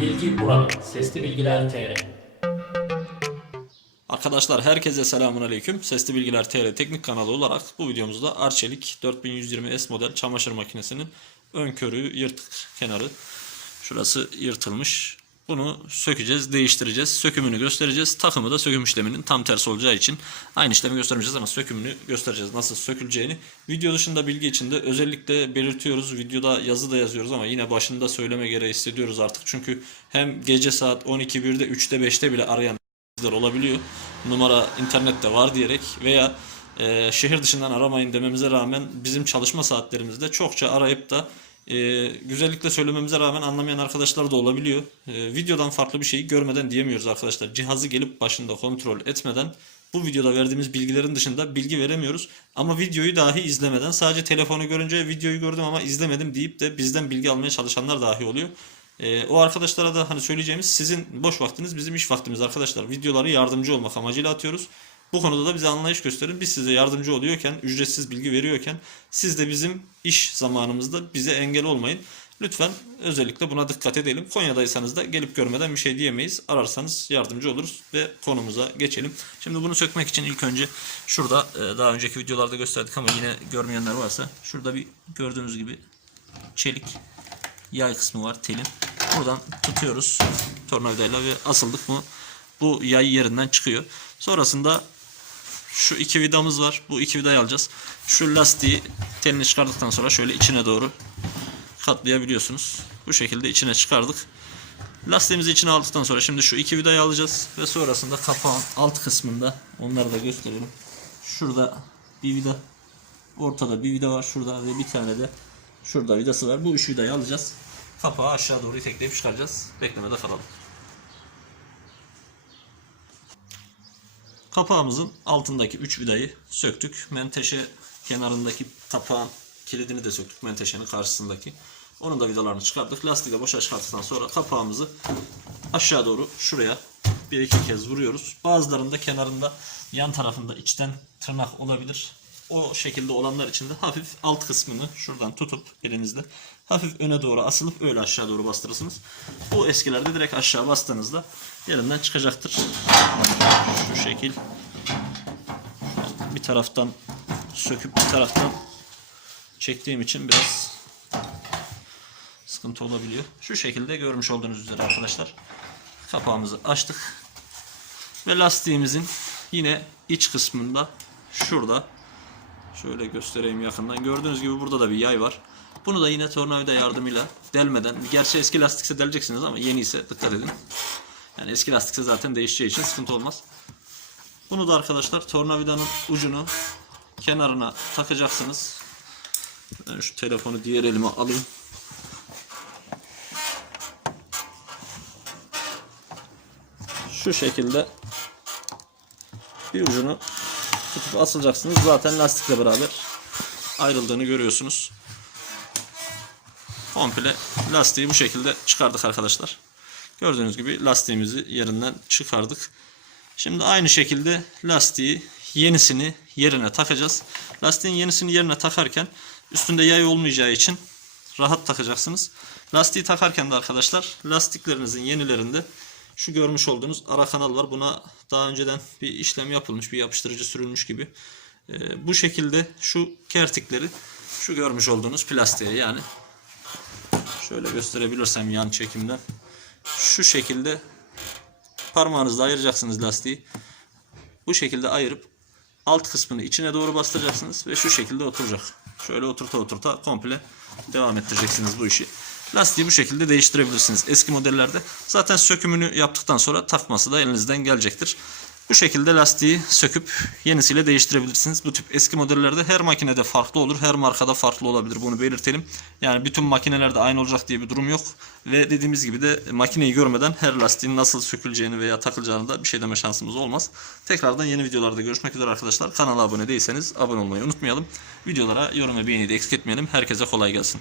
Bilgi burada. Sesli Bilgiler TR. Arkadaşlar herkese selamun aleyküm. Sesli Bilgiler TR teknik kanalı olarak bu videomuzda Arçelik 4120S model çamaşır makinesinin ön körüğü yırtık kenarı. Şurası yırtılmış. Bunu sökeceğiz, değiştireceğiz. Sökümünü göstereceğiz. Takımı da söküm işleminin tam tersi olacağı için aynı işlemi göstermeyeceğiz ama sökümünü göstereceğiz. Nasıl söküleceğini. Video dışında bilgi içinde özellikle belirtiyoruz. Videoda yazı da yazıyoruz ama yine başında söyleme gereği hissediyoruz artık. Çünkü hem gece saat 12, 1'de, 3'te, 5'te bile arayan olabiliyor. Numara internette var diyerek veya e, şehir dışından aramayın dememize rağmen bizim çalışma saatlerimizde çokça arayıp da e, güzellikle söylememize rağmen anlamayan arkadaşlar da olabiliyor. E, videodan farklı bir şeyi görmeden diyemiyoruz arkadaşlar. Cihazı gelip başında kontrol etmeden bu videoda verdiğimiz bilgilerin dışında bilgi veremiyoruz. Ama videoyu dahi izlemeden sadece telefonu görünce videoyu gördüm ama izlemedim deyip de bizden bilgi almaya çalışanlar dahi oluyor. Ee, o arkadaşlara da hani söyleyeceğimiz sizin boş vaktiniz bizim iş vaktimiz arkadaşlar. Videoları yardımcı olmak amacıyla atıyoruz. Bu konuda da bize anlayış gösterin. Biz size yardımcı oluyorken, ücretsiz bilgi veriyorken siz de bizim iş zamanımızda bize engel olmayın. Lütfen özellikle buna dikkat edelim. Konya'daysanız da gelip görmeden bir şey diyemeyiz. Ararsanız yardımcı oluruz ve konumuza geçelim. Şimdi bunu sökmek için ilk önce şurada e, daha önceki videolarda gösterdik ama yine görmeyenler varsa şurada bir gördüğünüz gibi çelik yay kısmı var telin. Buradan tutuyoruz tornavidayla ve asıldık mı bu yay yerinden çıkıyor. Sonrasında şu iki vidamız var. Bu iki vidayı alacağız. Şu lastiği telini çıkardıktan sonra şöyle içine doğru katlayabiliyorsunuz. Bu şekilde içine çıkardık. Lastiğimizi içine aldıktan sonra şimdi şu iki vidayı alacağız ve sonrasında kapağın alt kısmında onları da gösterelim. Şurada bir vida, ortada bir vida var şurada ve bir tane de şurada vidası var. Bu üç vidayı alacağız. Kapağı aşağı doğru itekleyip çıkaracağız. Beklemede kalalım. Kapağımızın altındaki 3 vidayı söktük. Menteşe kenarındaki kapağın kilidini de söktük. Menteşenin karşısındaki. Onun da vidalarını çıkarttık. Lastiği de boşa çıkarttıktan sonra kapağımızı aşağı doğru şuraya bir iki kez vuruyoruz. Bazılarında kenarında yan tarafında içten tırnak olabilir. O şekilde olanlar için de hafif alt kısmını şuradan tutup elinizle hafif öne doğru asılıp öyle aşağı doğru bastırırsınız. Bu eskilerde direkt aşağı bastığınızda yerinden çıkacaktır. Şu şekil bir taraftan söküp bir taraftan çektiğim için biraz sıkıntı olabiliyor. Şu şekilde görmüş olduğunuz üzere arkadaşlar kapağımızı açtık ve lastiğimizin yine iç kısmında şurada şöyle göstereyim yakından gördüğünüz gibi burada da bir yay var. Bunu da yine tornavida yardımıyla delmeden gerçi eski lastikse deleceksiniz ama yeni ise dikkat edin. Yani eski lastikse zaten değişeceği için sıkıntı olmaz. Bunu da arkadaşlar tornavidanın ucunu kenarına takacaksınız. Ben şu telefonu diğer elime alayım. Şu şekilde bir ucunu tutup asılacaksınız. Zaten lastikle beraber ayrıldığını görüyorsunuz. Komple lastiği bu şekilde çıkardık arkadaşlar. Gördüğünüz gibi lastiğimizi yerinden çıkardık. Şimdi aynı şekilde lastiği yenisini yerine takacağız. Lastiğin yenisini yerine takarken üstünde yay olmayacağı için rahat takacaksınız. Lastiği takarken de arkadaşlar lastiklerinizin yenilerinde şu görmüş olduğunuz ara kanal var. Buna daha önceden bir işlem yapılmış, bir yapıştırıcı sürülmüş gibi. Ee, bu şekilde şu kertikleri şu görmüş olduğunuz plastiğe yani şöyle gösterebilirsem yan çekimden şu şekilde parmağınızla ayıracaksınız lastiği. Bu şekilde ayırıp alt kısmını içine doğru bastıracaksınız ve şu şekilde oturacak. Şöyle oturta oturta komple devam ettireceksiniz bu işi. Lastiği bu şekilde değiştirebilirsiniz. Eski modellerde zaten sökümünü yaptıktan sonra takması da elinizden gelecektir. Bu şekilde lastiği söküp yenisiyle değiştirebilirsiniz. Bu tip eski modellerde her makinede farklı olur. Her markada farklı olabilir. Bunu belirtelim. Yani bütün makinelerde aynı olacak diye bir durum yok. Ve dediğimiz gibi de makineyi görmeden her lastiğin nasıl söküleceğini veya takılacağını da bir şey deme şansımız olmaz. Tekrardan yeni videolarda görüşmek üzere arkadaşlar. Kanala abone değilseniz abone olmayı unutmayalım. Videolara yorum ve beğeni de eksik etmeyelim. Herkese kolay gelsin.